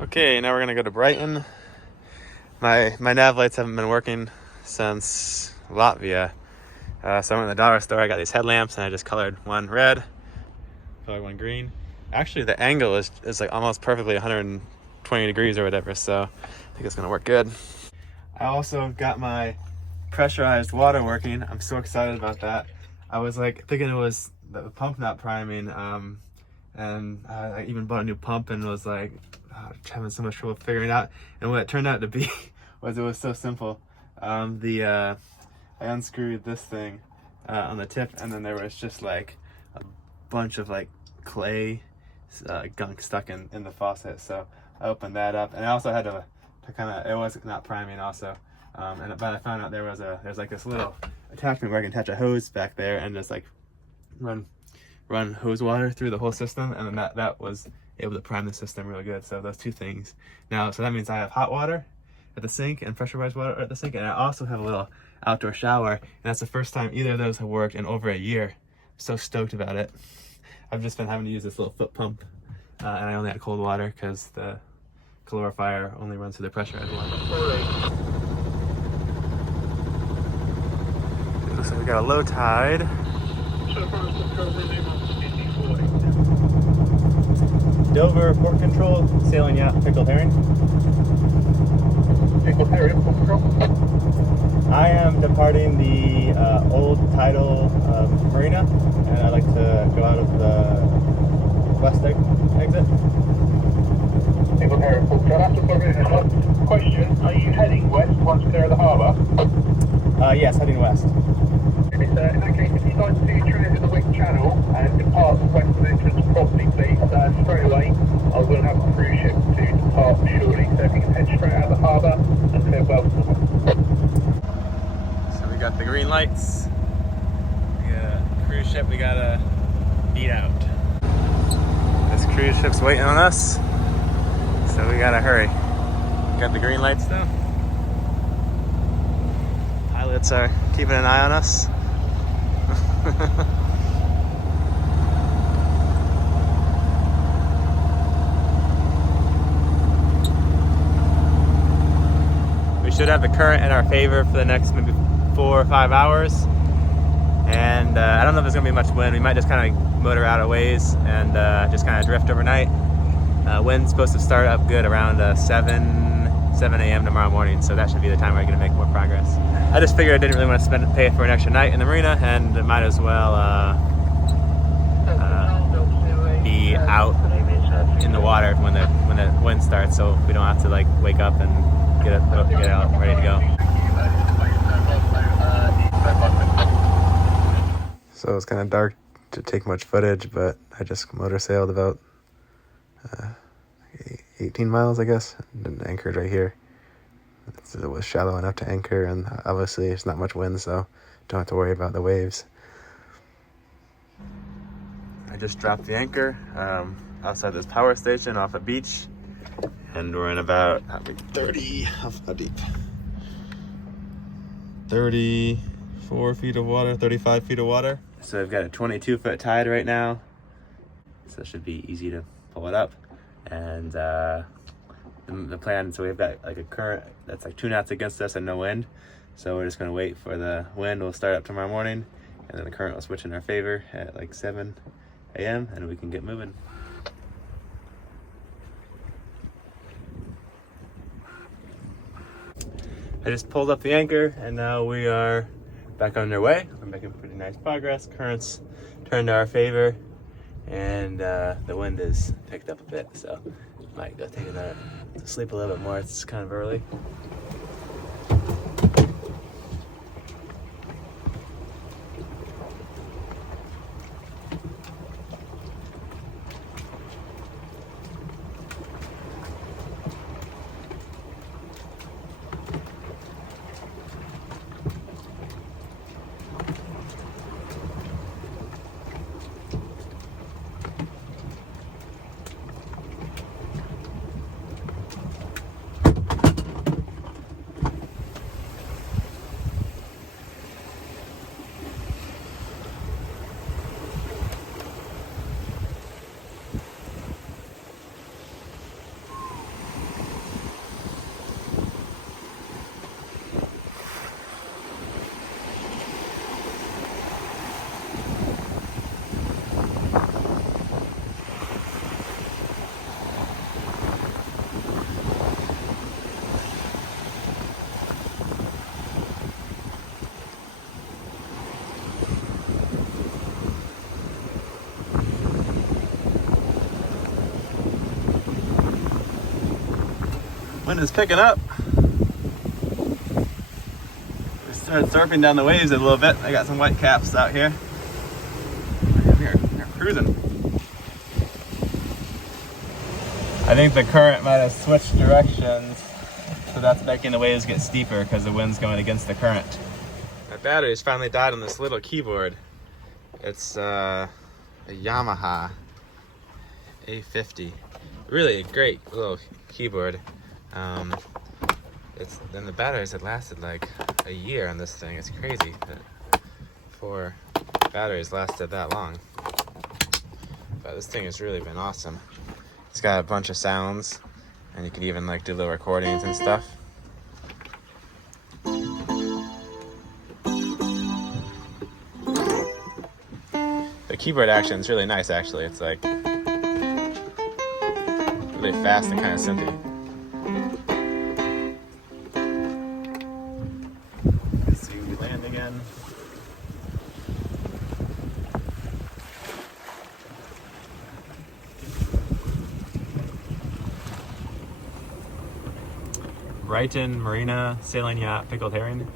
Okay, now we're gonna go to Brighton. My nav lights haven't been working since Latvia. So I went to the dollar store, I got these headlamps and I just colored one red, colored one green. Actually the angle is like almost perfectly 120 degrees or whatever, so I think it's gonna work good. I also got my pressurized water working. I'm so excited about that. I was like thinking it was the pump not priming, and I even bought a new pump and was like having so much trouble figuring it out. And what it turned out to be was it was so simple. I unscrewed this thing on the tip, and then there was just like a bunch of like clay gunk stuck in the faucet. So I opened that up, and I also had to kind of, it was not priming also. But I found out there's like this little attachment where I can attach a hose back there and just like run hose water through the whole system, and then that was able to prime the system really good. So those two things. Now, so that means I have hot water at the sink and pressurized water at the sink, and I also have a little outdoor shower, and that's the first time either of those have worked in over a year. I'm so stoked about it. I've just been having to use this little foot pump, and I only had cold water because the calorifier only runs through the pressurized water. So we got a low tide. Dover, port control, sailing yacht, pickled herring. Pickled herring, port control. I am departing the old tidal marina, and I'd like to go out of the west exit. Pickled herring, port control. That's a marina. Question, are you heading west once clear of the harbour? Yes, heading west. In that case, if you'd like to transit the Wick Channel and depart the western entrance properly, please, straight away, I will have a cruise ship to depart shortly. So if you can head straight out of the harbour and clear well. So we got the green lights. We got a cruise ship we gotta beat out. This cruise ship's waiting on us, so we gotta hurry. Got the green lights though. Pilots are keeping an eye on us. We should have the current in our favor for the next maybe 4 or 5 hours, and I don't know if there's gonna be much wind. We might just kind of motor out a ways and just kind of drift overnight. Wind's supposed to start up good around 7 a.m. tomorrow morning, so that should be the time we're gonna make more progress. I just figured I didn't really want to pay for an extra night in the marina, and might as well be out in the water when the wind starts, so we don't have to like wake up and get out ready to go. So it's kind of dark to take much footage, but I just motor sailed about 18 miles, I guess, and anchored right here. It was shallow enough to anchor, and obviously there's not much wind, so don't have to worry about the waves. I just dropped the anchor outside this power station off a beach, and we're in about how deep? 34 feet of water, 35 feet of water. So we've got a 22-foot tide right now, so it should be easy to pull it up. And the plan, so we've got like a current that's like 2 knots against us and no wind, so we're just going to wait for the wind. We'll start up tomorrow morning, and then the current will switch in our favor at like 7 a.m. and we can get moving. I just pulled up the anchor, and now we are back underway. We're making pretty nice progress. Currents turned to our favor, and the wind is picked up a bit, so might go take another to sleep a little bit more. It's kind of early. Wind is picking up. We started surfing down the waves a little bit. I got some white caps out here. We're cruising. I think the current might have switched directions, so that's making the waves get steeper because the wind's going against the current. My battery's finally died on this little keyboard. It's a Yamaha A50. Really a great little keyboard. Then the batteries had lasted like a year on this thing. It's crazy that 4 batteries lasted that long. But this thing has really been awesome. It's got a bunch of sounds, and you can even like do little recordings and stuff. The keyboard action is really nice, actually. It's like really fast and kind of synthy. Let's see, we land again. Brighton Marina, sailing yacht, pickled herring.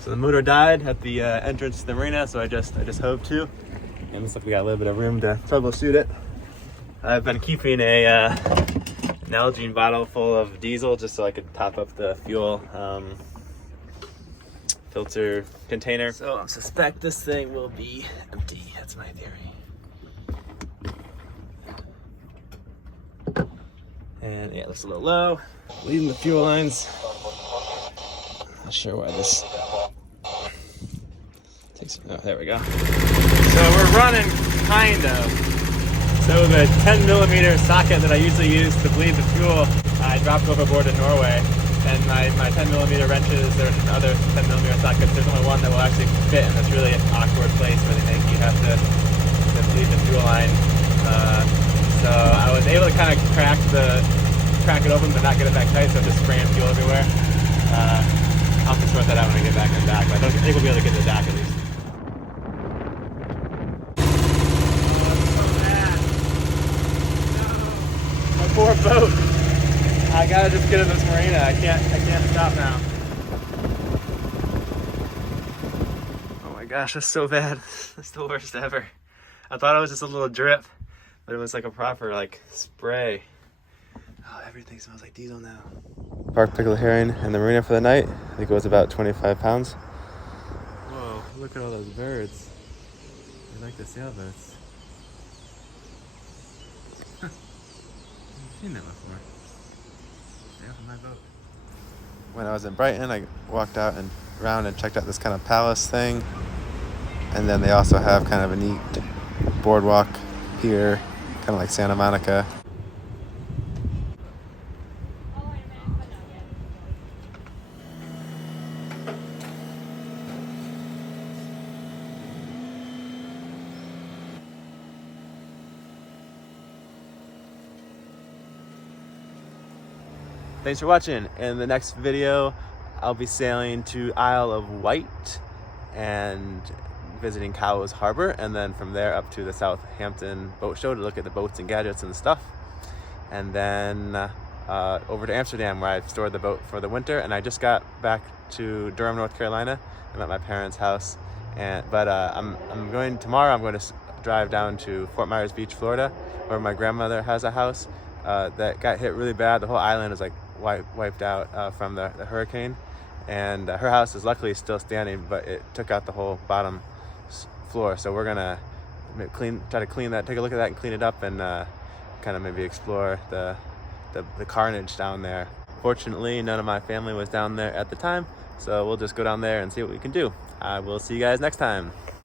So the motor died at the entrance to the marina, so I just hove to, and looks like we got a little bit of room to troubleshoot it. I've been keeping an Nalgene bottle full of diesel just so I could top up the fuel filter container. So I suspect this thing will be empty. That's my theory. And yeah, it looks a little low. Leading the fuel lines. Not sure why this takes. Oh, there we go. So we're running, kind of. So the 10mm socket that I usually use to bleed the fuel, I dropped overboard in Norway. And my 10mm wrenches, there's other 10mm sockets. There's only one that will actually fit in this really awkward place where they make you have to bleed the fuel line. So I was able to kind of crack it open but not get it back tight, so I'm just spraying fuel everywhere. I'll have to sort that out when I get back in the dock, but I think we'll be able to get to the dock at least. My poor boat. I gotta just get in this marina. I can't stop now. Oh my gosh, that's so bad. That's the worst ever. I thought it was just a little drip, but it was like a proper like spray. Oh, everything smells like diesel now. Parked pickled herring in the marina for the night. I think it was about 25 pounds. Whoa, look at all those birds. They like the sailboats. I've seen that before. Stay off of my boat. When I was in Brighton, I walked out and around and checked out this kind of palace thing. And then they also have kind of a neat boardwalk here, kind of like Santa Monica. Thanks for watching. In the next video, I'll be sailing to Isle of Wight and visiting Cowes Harbor, and then from there up to the Southampton boat show to look at the boats and gadgets and stuff. And then over to Amsterdam, where I've stored the boat for the winter. And I just got back to Durham, North Carolina. I'm at my parents' house, but tomorrow I'm going to drive down to Fort Myers Beach, Florida, where my grandmother has a house that got hit really bad. The whole island is like wiped out from the hurricane, and her house is luckily still standing, but it took out the whole bottom floor. So we're gonna try to clean that, take a look at that and clean it up, and kind of maybe explore the carnage down there. Fortunately, none of my family was down there at the time, so we'll just go down there and see what we can do. I will see you guys next time.